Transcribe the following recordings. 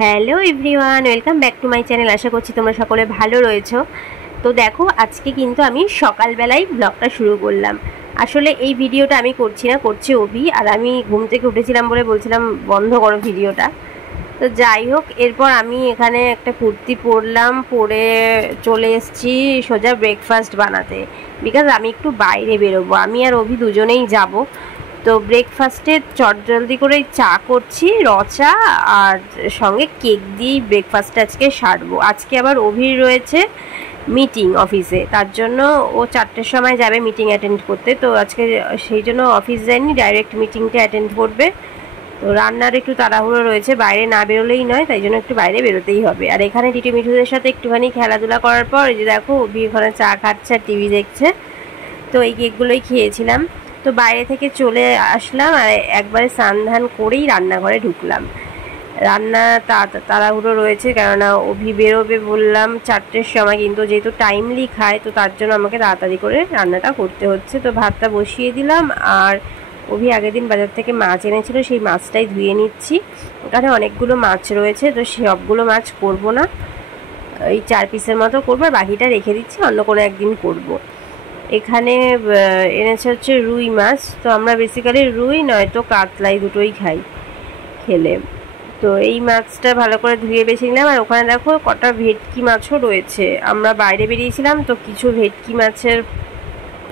Hello everyone, welcome back to my channel. আশা করছি তোমরা সকলে ভালো রয়েছো। তো দেখো, আজকে কিন্তু আমি সকালবেলায় ব্লগটা শুরু করলাম। আসলে এই ভিডিওটা আমি করছি না, করছে অভি। আর আমি ঘুম থেকে উঠেছিলাম বলে বলছিলাম বন্ধ করো ভিডিওটা। তো যাই হোক, এরপর আমি এখানে একটা কুর্তি পরলাম, পরে চলে এসেছি সোজা ব্রেকফাস্ট বানাতে। বিকজ আমি একটু বাইরে বেরোবো, আমি আর অভি দুজনেই যাব। তো ব্রেকফাস্টে চটজলদি করে চা করছি, র চা, আর সঙ্গে কেক দিয়েই ব্রেকফাস্টটা আজকে সারবো। আজকে আবার অভির রয়েছে মিটিং অফিসে, তার জন্য ও 4টের সময় যাবে মিটিং অ্যাটেন্ড করতে। তো আজকে সেই জন্য অফিস যায়নি, ডাইরেক্ট মিটিংটা অ্যাটেন্ড করবে। তো রান্নার একটু তাড়াহুড়ো রয়েছে, বাইরে না বেরোলেই নয়, তাই জন্য একটু বাইরে বেরোতেই হবে। আর এখানে টিটি মিঠুদের সাথে একটুখানি খেলাধুলা করার পর এই যে দেখো অভি ওখানে চা খাচ্ছে আর টিভি দেখছে। তো এই কেকগুলোই খেয়েছিলাম। তো বাইরে থেকে চলে আসলাম আর একবারে স্নান ধান করেই রান্নাঘরে ঢুকলাম। রান্না তাড়াহুড়ো রয়েছে, কেননা অভি বেরোবে বললাম 4টের সময়, কিন্তু যেহেতু টাইমলি খায় তো তার জন্য আমাকে তাড়াতাড়ি করে রান্নাটা করতে হচ্ছে। তো ভাতটা বসিয়ে দিলাম, আর অভি আগের দিন বাজার থেকে মাছ এনেছিল, সেই মাছটাই ধুয়ে নিচ্ছি। ওখানে অনেকগুলো মাছ রয়েছে, তো সবগুলো মাছ করব না, এই 4 পিসের মতো করবো, আর বাকিটা রেখে দিচ্ছি, অন্য কোনো একদিন করব। এখানে এনেছে হচ্ছে রুই মাছ। তো আমরা বেসিক্যালি রুই নয়তো কাতলাই দুটোই খাই খেলে। তো এই মাছটা ভালো করে ধুয়ে বেছে নিলাম। আর ওখানে দেখো কটা ভেটকি মাছও রয়েছে। আমরা বাইরে বেরিয়েছিলাম, তো কিছু ভেটকি মাছের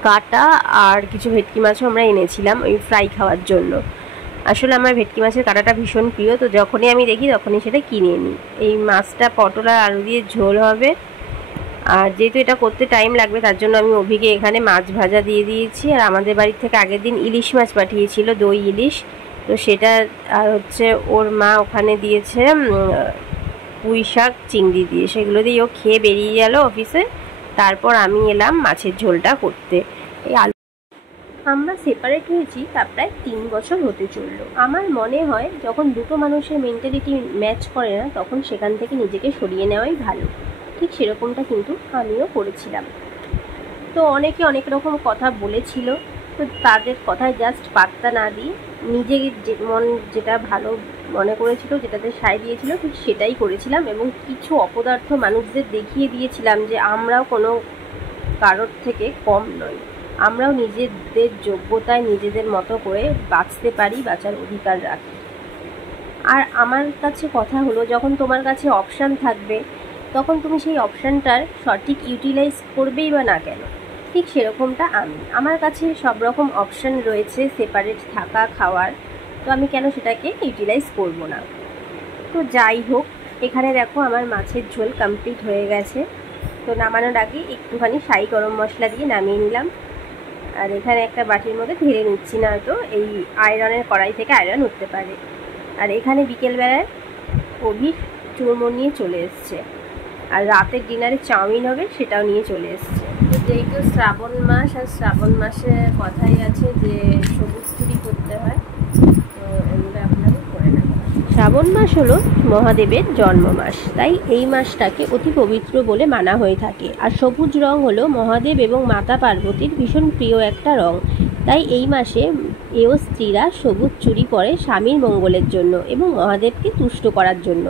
কাটা আর কিছু ভেটকি মাছও আমরা এনেছিলাম ওই ফ্রাই খাওয়ার জন্য। আসলে আমার ভেটকি মাছের কাটাটা ভীষণ প্রিয়, তো যখনই আমি দেখি তখনই সেটা কিনে নিই। এই মাছটা পটল আর আলু দিয়ে ঝোল হবে। আর যেহেতু এটা করতে টাইম লাগবে, তার জন্য আমি অভিকে এখানে মাছ ভাজা দিয়ে দিয়েছি। আর আমাদের বাড়ির থেকে আগের দিন ইলিশ মাছ পাঠিয়েছিল, দই ইলিশ। তো সেটা আর হচ্ছে ওর মা ওখানে দিয়েছে পুঁই শাক চিংড়ি দিয়ে, সেগুলো দিয়ে ও খেয়ে বেরিয়ে গেল অফিসে। তারপর আমি এলাম মাছের ঝোলটা করতে। এই আলু আমরা সেপারেট হয়েছি তা প্রায় 3 বছর হতে চললো। আমার মনে হয় যখন দুটো মানুষের মেন্টালিটি ম্যাচ করে না, তখন সেখান থেকে নিজেকে সরিয়ে নেওয়াই ভালো। ঠিক সেরকমটা কিন্তু আমিও করেছিলাম। তো অনেকে অনেক রকম কথা বলেছিল, তো তাদের কথায় জাস্ট পাত্তা না দিয়ে নিজে যে মন যেটা ভালো মনে করেছিল, যেটাতে সায় দিয়েছিল, ঠিক সেটাই করেছিলাম। এবং কিছু অপদার্থ মানুষদের দেখিয়ে দিয়েছিলাম যে আমরাও কোনো কারোর থেকে কম নই, আমরাও নিজেদের যোগ্যতায় নিজেদের মতো করে বাঁচতে পারি, বাঁচার অধিকার রাখি। আর আমার কাছে কথা হলো, যখন তোমার কাছে অপশান থাকবে তখন তুমি সেই অপশানটার সঠিক ইউটিলাইজ করবেই বা না কেন। ঠিক সেরকমটা আমার কাছে সব রকম অপশান রয়েছে সেপারেট থাকা, খাওয়ার। তো আমি কেন সেটাকে ইউটিলাইজ করব না। তো যাই হোক, এখানে দেখো আমার মাছের ঝোল কমপ্লিট হয়ে গেছে। তো নামানোর আগে একটুখানি শাহি গরম মশলা দিয়ে নামিয়ে নিলাম। আর এখানে একটা বাটির মধ্যে ঢেলে নিচ্ছি, না তো এই আয়রনের কড়াই থেকে আয়রন উঠতে পারে। আর এখানে বিকেলবেলায় অভি চুরমুর নিয়ে চলে এসছে, আর রাতের ডিনারে চাউমিন হবে সেটাও নিয়ে চলে এসছে। তো যেহেতু শ্রাবণ মাস, আর শ্রাবণ মাসে কথাই আছে যে সবুজ চুরি করতে হয়, তো এগুলো আপনাকে করে নেব। শ্রাবণ মাস হলো মহাদেবের জন্ম মাস, তাই এই মাসটাকে অতি পবিত্র বলে মানা হয়ে থাকে। আর সবুজ রং হলো মহাদেব এবং মাতা পার্বতীর ভীষণ প্রিয় একটা রং। তাই এই মাসে এও স্ত্রীরা সবুজ চুড়ি পরে স্বামীর মঙ্গলের জন্য এবং মহাদেবকে তুষ্ট করার জন্য।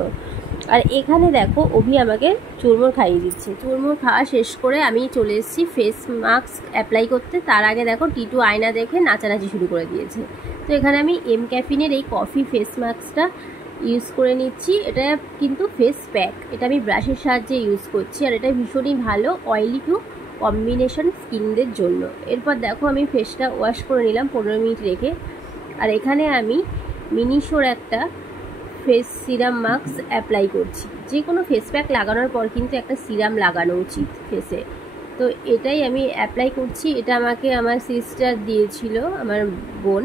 আর এখানে দেখো অভি আমাকে চুরমুর খাইয়ে দিচ্ছে। চুরমুর খাওয়া শেষ করে আমি চলে এসেছি ফেস মাস্ক অ্যাপ্লাই করতে। তার আগে দেখো টিটু আয়না দেখে নাচানাচি শুরু করে দিয়েছে। তো এখানে আমি এম ক্যাফিনের এই কফি ফেস মাস্কটা ইউজ করে নিচ্ছি। এটা কিন্তু ফেস প্যাক, এটা আমি ব্রাশের সাহায্যে ইউজ করছি। আর এটা ভীষণই ভালো অয়েলি টু কম্বিনেশন স্কিনদের জন্য। এরপর দেখো আমি ফেসটা ওয়াশ করে নিলাম 15 মিনিট রেখে। আর এখানে আমি মিনিশোর একটা ফেস সিরাম মাস্ক অ্যাপ্লাই করছি। যে কোনো ফেস প্যাক লাগানোর পর কিন্তু একটা সিরাম লাগানো উচিত ফেসে। তো এটাই আমি অ্যাপ্লাই করছি। এটা আমাকে আমার সিস্টার দিয়েছিল, আমার বোন।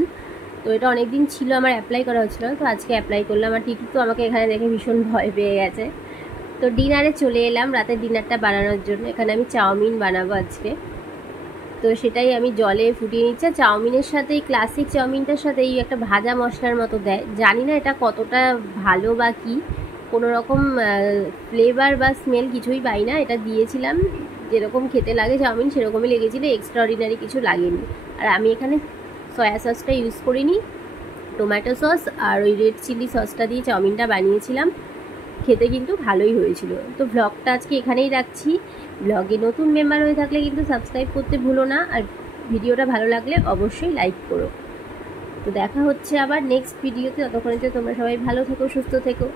তো এটা অনেক দিন ছিল আমার অ্যাপ্লাই করা হচ্ছিল, তো আজকে অ্যাপ্লাই করলাম। আর টিটু তো আমাকে এখানে দেখে ভীষণ ভয় পেয়ে গেছে। তো ডিনারে চলে এলাম রাতের ডিনারটা বানানোর জন্য। এখানে আমি চাউমিন বানাবো আজকে। তো সেটাই আমি জলে ফুটিয়ে নিচ্ছি। চাউমিনের সাথে এই ক্লাসিক চাউমিনটার সাথে এই একটা ভাজা মশলার মতো দেয়, জানি না এটা কতটা ভালো বা কি, কোনো রকম ফ্লেভার বা স্মেল কিছুই পাই না। এটা দিয়েছিলাম, যেরকম খেতে লাগে চাউমিন সেরকমই লেগেছিল, এক্সট্রাঅর্ডিনারি কিছু লাগেনি। আর আমি এখানে সয়া সসটা ইউজ করিনি, টমেটো সস আর ওই রেড চিলি সসটা দিয়ে চাউমিনটা বানিয়েছিলাম। খেতে কিন্তু ভালোই হয়েছিল। তো ব্লগটা আজকে এখানেই রাখছি। ব্লগে নতুন মেম্বার হয়ে থাকলে কিন্তু সাবস্ক্রাইব করতে ভুলো না, আর ভিডিওটা ভালো লাগলে অবশ্যই লাইক করো। তো দেখা হচ্ছে আবার নেক্সট ভিডিওতে। ততক্ষণে তোমরা সবাই ভালো থেকো, সুস্থ থেকো।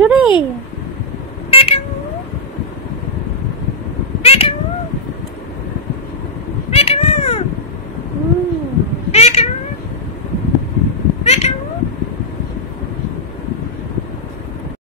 Today